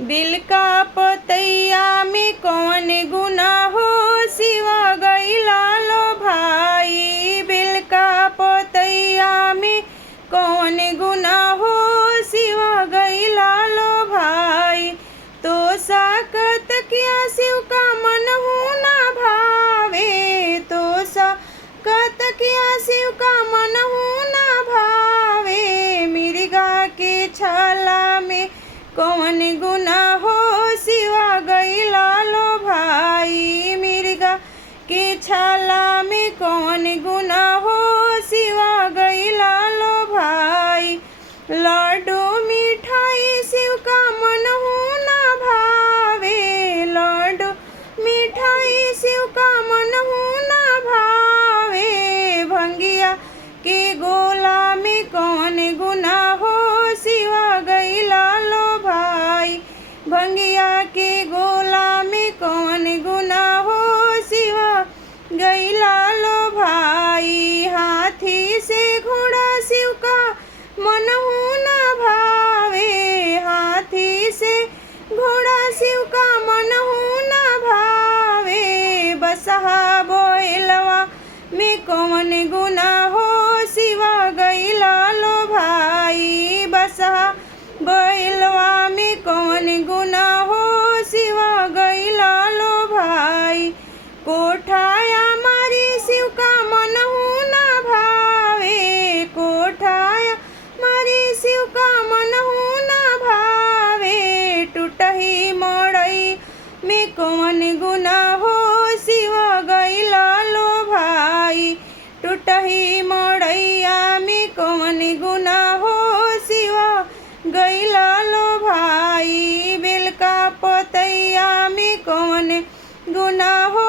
Bill का पतैया में कौन गुना हो, सिवा गइला लो भाई। बिल का पतैया में कौन गुना हो, सिवा गइला लो भाई। तो साकत किया शिव का मन हो ना भावे, तो साकत किया शिव का मन हो ना भावे। मृगा के छाला में कौन गुना हो, सिवा गइला लो भाई। मृगा के छाला में कौन गुना हो, सिवा गइला लो भाई। लाडू मिठाई शिव का मन हो ना भावे, लाडू मिठाई शिव का मन हो ना भावे। भंगिया के गोला में कौन गुना हो, सिवा गइला लो भाई। भंगिया के गोला में कौन गुना हो, सिवा गइला लो भाई। हाथी से घोड़ा शिव का मन हो ना भावे, हाथी से घोड़ा शिव का मन हो ना भावे। बसहा बैलवा में कौन गुना हो, सिवा गइला लो भाई। बसहा बैलवा में कौन गुना हो, सिवा गइला लो भाई। कोठाया मारी शिव का मन हो ना भावे, कोठाया मारी शिव का मन हो ना भावे। टूटही मड़ई में कौन गुना हो, सिवा गइला लो भाई। टूटही मड़ैया में कौन गुना हो, सिवा गइला लो भाई। बेल का पतैया में कौन गुना हो,